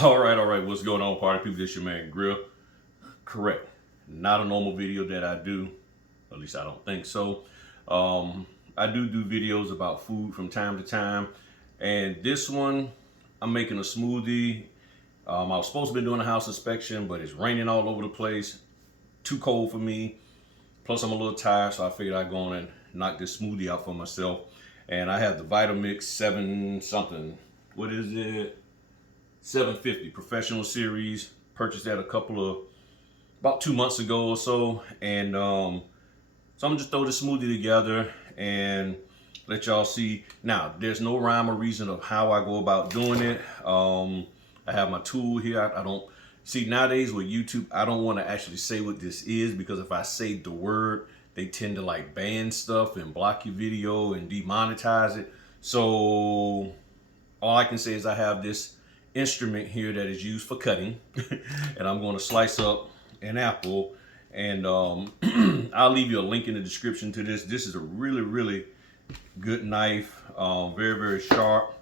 All right. What's going on, party people? This your man Griff. Correct. Not a normal video that I do. At least I don't think so. I do videos about food from time to time, and this one I'm making a smoothie. I was supposed to be doing a house inspection, but it's raining all over the place. Too cold for me. Plus, I'm a little tired, so I figured I'd go on and knock this smoothie out for myself. And I have the Vitamix 7 something. What is it? 750 professional series. Purchased that about 2 months ago or so. And so I'm gonna just throw the smoothie together and let y'all see. Now, there's no rhyme or reason of how I go about doing it. I have my tool here. I don't see nowadays with YouTube, I don't want to actually say what this is, because if I say the word, they tend to like ban stuff and block your video and demonetize it. So all I can say is I have this instrument here that is used for cutting, and I'm going to slice up an apple. And I'll leave you a link in the description to this. This is a really good knife, very sharp.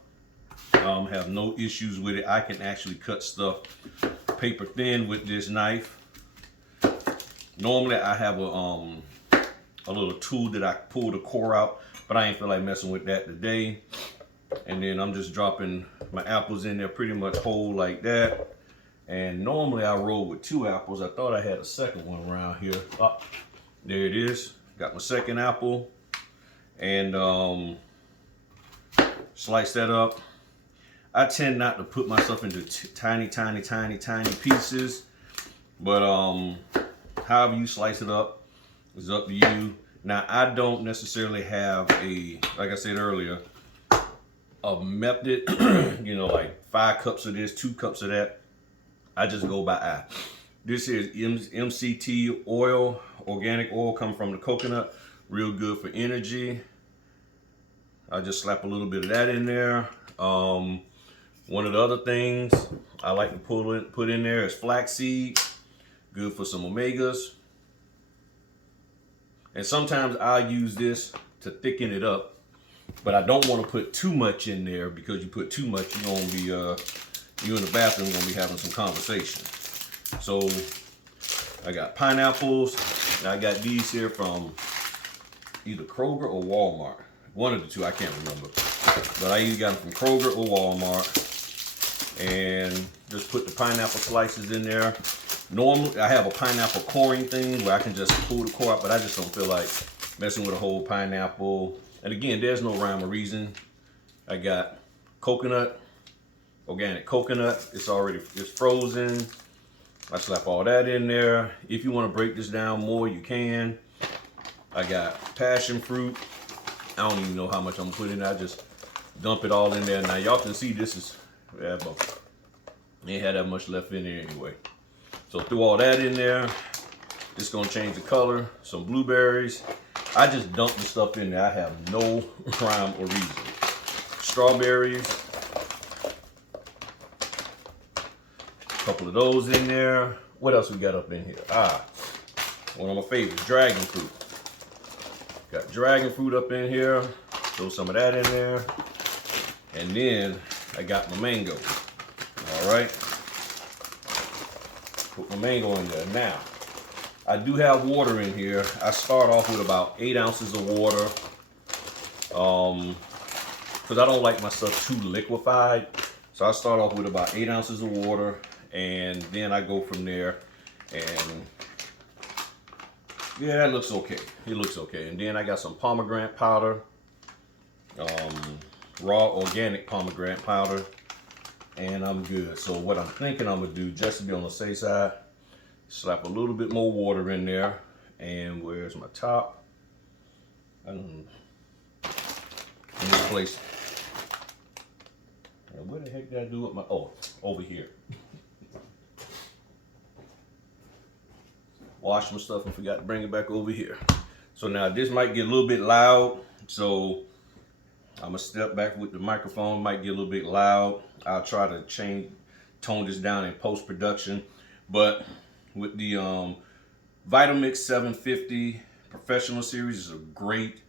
Have no issues with it. I can actually cut stuff paper thin with this knife. Normally I have a little tool that I pull the core out, but I ain't feel like messing with that today. And then I'm just dropping my apples in there pretty much whole like that. And normally I roll with 2 apples. I thought I had a second one around here. Oh, there it is. Got my second apple. And slice that up. I tend not to put myself into tiny pieces. But however you slice it up is up to you. Now, I don't necessarily have like I said earlier, a method, like 5 cups of this, 2 cups of that. I just go by eye. This is MCT oil, organic oil coming from the coconut. Real good for energy. I just slap a little bit of that in there. One of the other things I like to put in there is flaxseed. Good for some omegas. And sometimes I'll use this to thicken it up. But I don't want to put too much in there, because you put too much, you're gonna be you in the bathroom gonna be having some conversation. So I got pineapples. I got these here from either Kroger or Walmart. One of the two, I can't remember. But I either got them from Kroger or Walmart. And just put the pineapple slices in there. Normally I have a pineapple coring thing where I can just pull the core out, but I just don't feel like messing with a whole pineapple. And again, there's no rhyme or reason. I got coconut, organic coconut. It's frozen. I slap all that in there. If you want to break this down more, you can. I got passion fruit. I don't even know how much I'm gonna put in there. I just dump it all in there. Now y'all can see this is, ain't had that much left in there anyway. So threw all that in there. It's gonna change the color. Some blueberries. I just dump the stuff in there. I have no rhyme or reason. Strawberries. A couple of those in there. What else we got up in here? One of my favorites, dragon fruit. Got dragon fruit up in here. Throw some of that in there. And then I got my mango. All right. Put my mango in there. Now, I do have water in here. I start off with about 8 ounces of water. Because I don't like my stuff too liquefied. So I start off with about 8 ounces of water. And then I go from there. And yeah, that looks okay. It looks okay. And then I got some pomegranate powder. Raw organic pomegranate powder. And I'm good. So what I'm thinking I'm going to do, just to be on the safe side, slap a little bit more water in there. And where's my top? In this place. Now, where the heck did I do with my, over here. Wash my stuff and forgot to bring it back over here. So now this might get a little bit loud. So I'm gonna step back with the microphone. Might get a little bit loud. I'll try to tone this down in post-production. But with the Vitamix 750 Professional Series is a great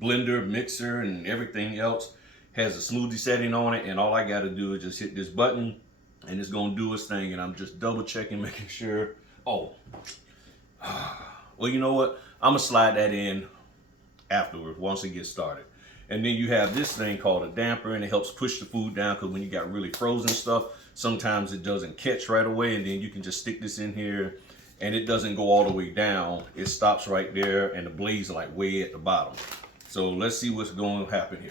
blender, mixer, and everything else. has a smoothie setting on it, and all I got to do is just hit this button, and it's gonna do its thing. And I'm just double checking, making sure. Oh, well, you know what? I'm gonna slide that in afterwards once it gets started. And then you have this thing called a damper, and it helps push the food down, because when you got really frozen stuff, sometimes it doesn't catch right away. And then you can just stick this in here, and it doesn't go all the way down. It stops right there, and the blade's like way at the bottom. So let's see what's going to happen here.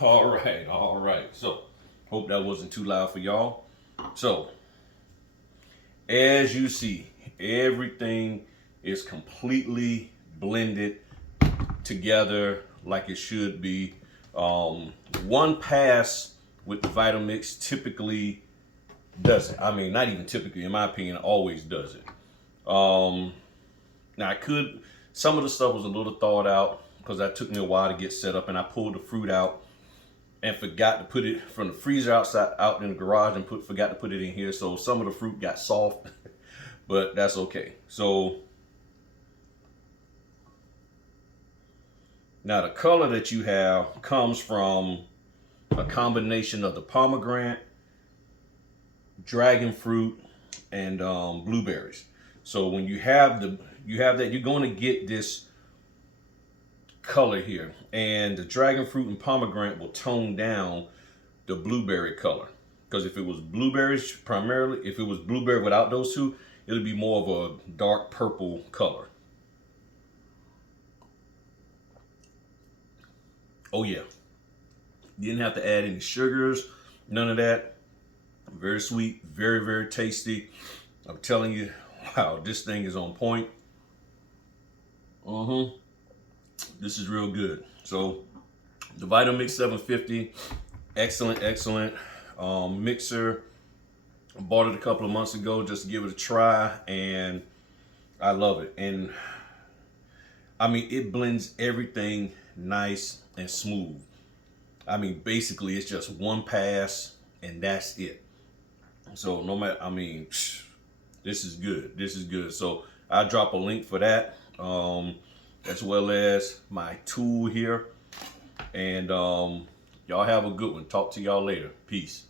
All right. So, hope that wasn't too loud for y'all. So, as you see, everything is completely blended together like it should be. One pass with the Vitamix typically does it. I mean, not even typically, in my opinion, always does it. Now, some of the stuff was a little thawed out, because that took me a while to get set up, and I pulled the fruit out and forgot to put it from the freezer out in the garage, and forgot to put it in here. So some of the fruit got soft, but that's okay. So now the color that you have comes from a combination of the pomegranate, dragon fruit, and blueberries. So when you have that, you're going to get this color here, and the dragon fruit and pomegranate will tone down the blueberry color, because if it was blueberries primarily, if it was blueberry without those two, it would be more of a dark purple color. Oh yeah, you didn't have to add any sugars, none of that. Very sweet, very, very tasty. I'm telling you, wow, this thing is on point. This is real good. So the Vitamix 750, excellent mixer. I bought it a couple of months ago just to give it a try, and I love it. And I mean, it blends everything nice and smooth. I mean, basically it's just one pass and that's it. So no matter, I mean, this is good. This is good. So I'll drop a link for that, as well as my tool here. And y'all have a good one. Talk to y'all later. Peace.